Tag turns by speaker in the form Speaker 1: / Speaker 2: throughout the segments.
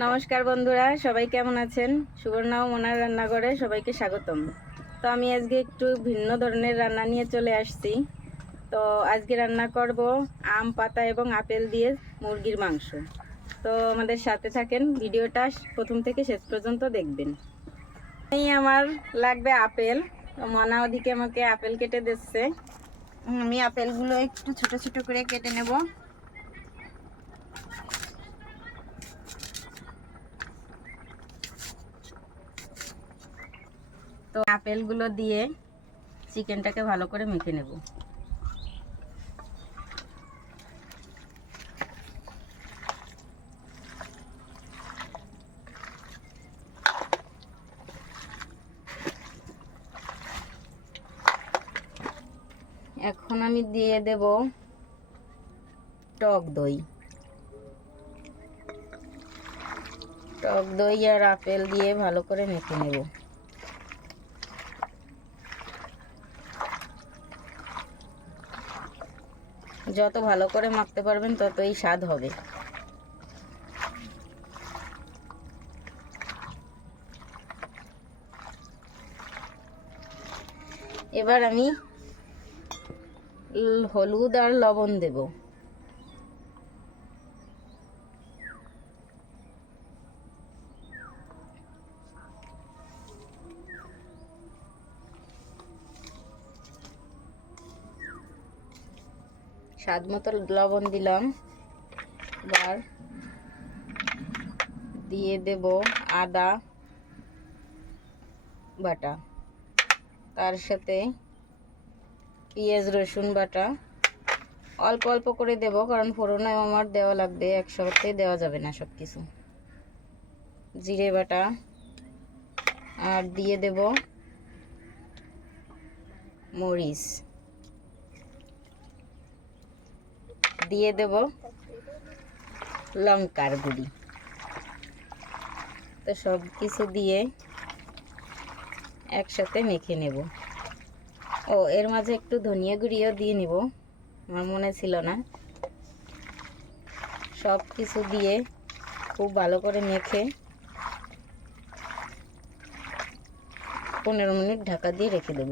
Speaker 1: নমস্কার বন্ধুরা, সবাই কেমন আছেন? সুবর্ণা ও মোনার রান্নাঘরে সবাইকে স্বাগতম। তো আমি আজকে একটু ভিন্ন ধরনের রান্না নিয়ে চলে আসছি। তো আজকে রান্না করব আম, পাতা এবং আপেল দিয়ে মুরগির মাংস। তো আমাদের সাথে থাকেন ভিডিওটা প্রথম থেকে শেষ পর্যন্ত দেখবেন। এই আমার লাগবে আপেল। মনা ওদিকে আমাকে আপেল কেটে দিচ্ছে। আমি আপেলগুলো একটু ছোট ছোট করে কেটে নেব। তো আপেলগুলো দিয়ে চিকেনটাকে ভালো করে মেখে নেব। এখন আমি দিয়ে দেব টক দই। টক দই আর আপেল দিয়ে ভালো করে মেখে নেব। যত ভালো করে মাখতে পারবেন ততই স্বাদ হবে। এবার আমি হলুদ আর লবণ দেব। স্বাদ মতো লবণ দিলাম। এবার দিয়ে দেব আদা বাটা। তার সাথে পেঁয়াজ, রসুন বাটা। অল্প অল্প করে দেব, কারণ ফোড়নে আমার দেওয়া লাগবে। একসাথে দেওয়া যাবে না সব কিছু জিরে বাটা। আর দিয়ে দেব মরিচ। দিয়ে দেব লঙ্কার গুঁড়ি। তো সব কিছু দিয়ে একসাথে মেখে নেব। ও এর মাঝে একটু ধনিয়া গুঁড়িও দিয়ে নিব। আমার মনে ছিল না। সব কিছু দিয়ে খুব ভালো করে মেখে পনেরো মিনিট ঢাকা দিয়ে রেখে দেব।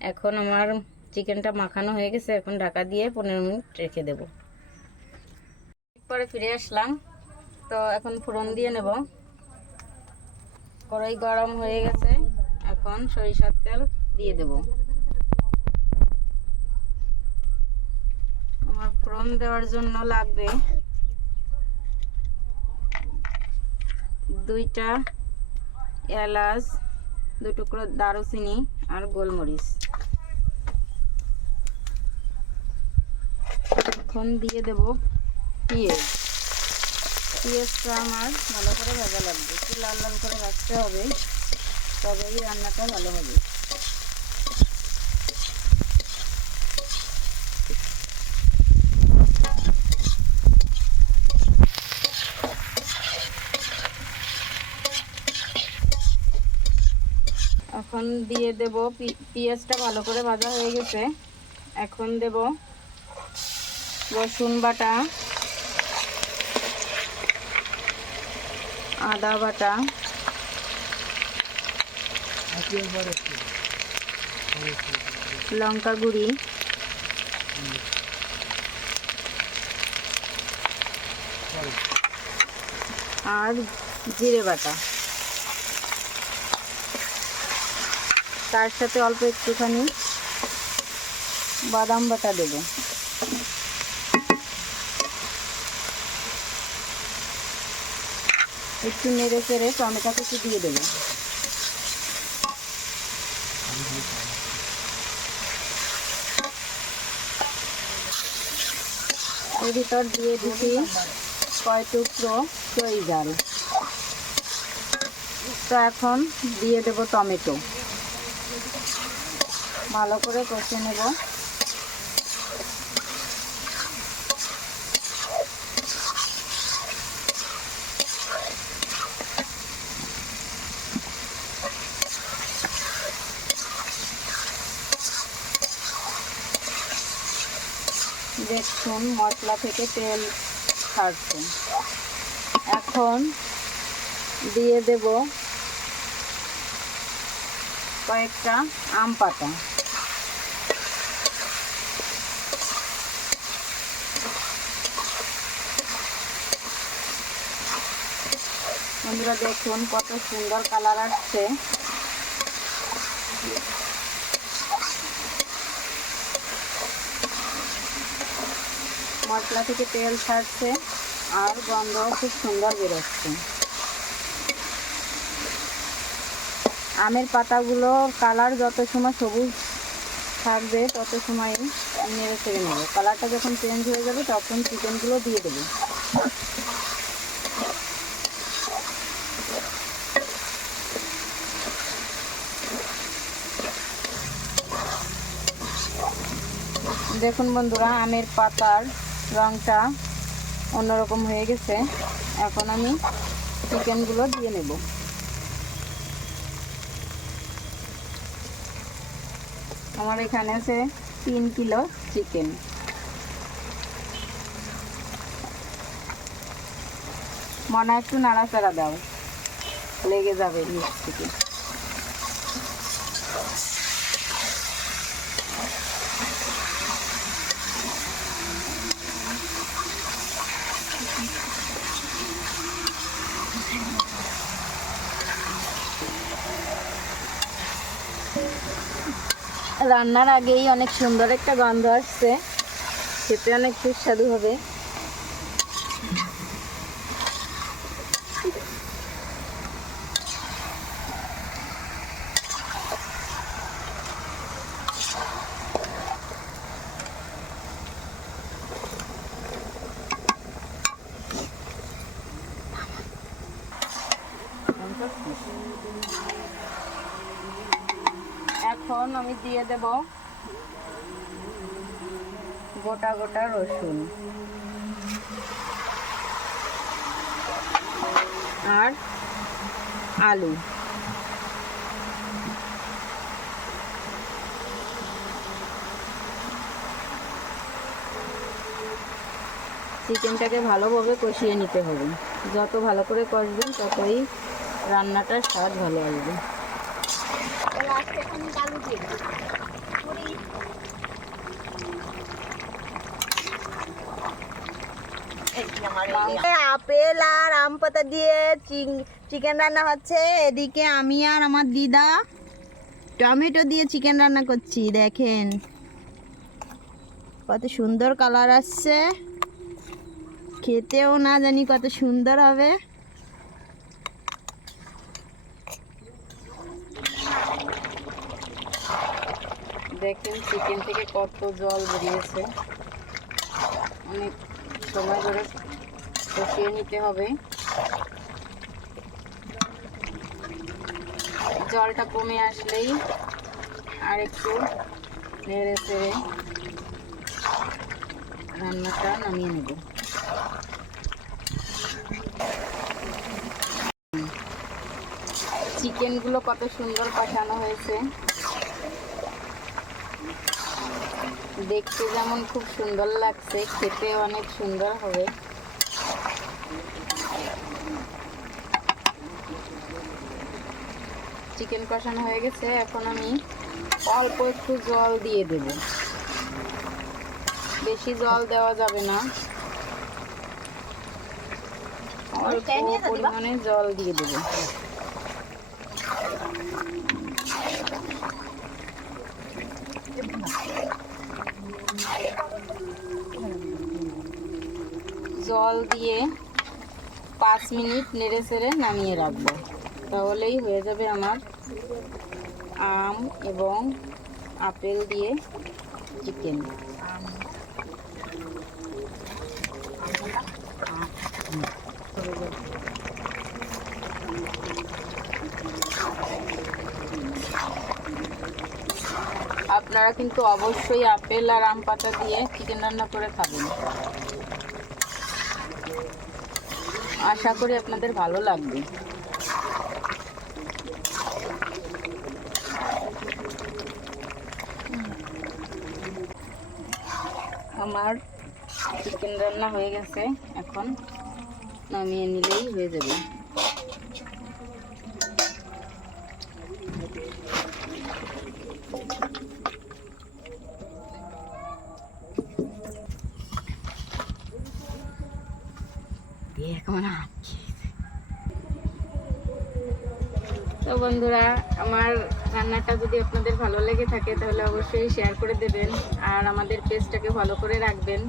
Speaker 1: এখন আমার চিকেনটা মাখানো হয়ে গেছে, এখন ঢাকা দিয়ে পনেরো মিনিট রেখে দেব। পরে ফিরে আসলাম। তো এখন ফোড়ন দিয়ে নেব। কড়াই গরম হয়ে গেছে। এখন সরিষার তেল দিয়ে দেব। আমার ফোড়ন দেওয়ার জন্য লাগবে দুইটা এলাচ দু টুকরো দারুচিনি আর গোলমরিচ। এখন দিয়ে দেব পেঁয়াজ। পেঁয়াজটা আমার ভালো করে ভাজা লাগবে। একটু লাল লাল করে ভাজতে হবে, তবেই রান্নাটা ভালো হবে। এখন দিয়ে দেব পেঁয়াজটা ভালো করে ভাজা হয়ে গেছে। এখন দেব রসুন বাটা, আদা বাটা লঙ্কা গুঁড়ি, আর জিরে বাটা। তার সাথে অল্প একটুখানি বাদাম বাটা দেবো। একটু নেড়ে চেড়ে টমেটো কিছু দিয়ে দেবো। এর ভিতর দিয়ে দিচ্ছি কয় টুকরো চই ডাল তো এখন দিয়ে দেব টমেটো। ভালো করে কষে নেব। দেখুন মশলা থেকে তেল ছাড়ছে। এখন দিয়ে দেব কয়েকটা আম পাতা। বন্ধুরা দেখুন কত সুন্দর কালার আসছে। মশলা থেকে তেল ছাড়ছে আর গন্ধ খুব সুন্দর বেরোচ্ছে। আমের পাতাগুলো কালার যত সময় সবুজ থাকবে, তত সময় নেড়ে চেড়ে নেব। কালারটা যখন চেঞ্জ হয়ে যাবে, তখন চিকেনগুলো দিয়ে দেবো। দেখুন বন্ধুরা, আমের পাতার রঙটা অন্যরকম হয়ে গেছে। এখন আমি চিকেনগুলো দিয়ে নেব। আমার এখানে আছে তিন কিলো চিকেন। মনে একটু নাড়াচাড়া দাও। লেগে যাবে নিচ থেকে রান্নার আগেই অনেক সুন্দর একটা গন্ধ আসছে। খেতে অনেক সুস্বাদু হবে। এখন আমি দিয়ে দেব গোটা গোটা রসুন। আর আলু। চিকেনটাকে ভালোভাবে কষিয়ে নিতে হবে। যত ভালো করে কষবেন, ততই রান্নাটার স্বাদ ভালো আসবে।
Speaker 2: আপেল আর আম পাতা দিয়ে চিকেন রান্না হচ্ছে। এদিকে আমি আর আমার দিদা টমেটো দিয়ে চিকেন রান্না করছি, দেখেন। কত সুন্দর কালার আসছে। খেতেও না জানি কত সুন্দর হবে।
Speaker 1: দেখেন চিকেন থেকে কত জল বেরিয়েছে। অনেক সময় ধরে কষিয়ে নিতে হবে। জলটা কমে আসলেই আর একটু নেড়ে চেড়ে রান্নাটা নামিয়ে নেব। চিকেনগুলো কত সুন্দর পাঠানো হয়েছে। দেখতে যেমন খুব সুন্দর লাগছে খেতে অনেক সুন্দর হবে। চিকেন কষানো হয়ে গেছে এখন আমি অল্প একটু জল দিয়ে দেব। বেশি জল দেওয়া যাবে না। অল্প পরিমাণে জল দিয়ে দেবো। জল দিয়ে পাঁচ মিনিট নেড়ে চেড়ে নামিয়ে রাখব। তাহলেই হয়ে যাবে আমার আম এবং আপেল দিয়ে চিকেন আপনারা কিন্তু অবশ্যই আপেল আর আম পাতা দিয়ে চিকেন রান্না করে খাবেন। আশা করি আপনাদের ভালো লাগবে। আমার চিকেন রান্না হয়ে গেছে, এখন নামিয়ে নিলেই হয়ে যাবে। তো বন্ধুরা, আমার রান্নাটা যদি আপনাদের ভালো লেগে থাকে, তাহলে অবশ্যই শেয়ার করে দেবেন আর আমাদের পেজটাকে ভালো করে রাখবেন।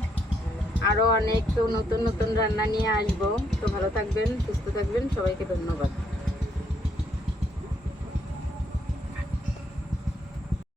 Speaker 1: আরও অনেক নতুন নতুন রান্না নিয়ে আসব। তো ভালো থাকবেন, সুস্থ থাকবেন, সবাইকে ধন্যবাদ।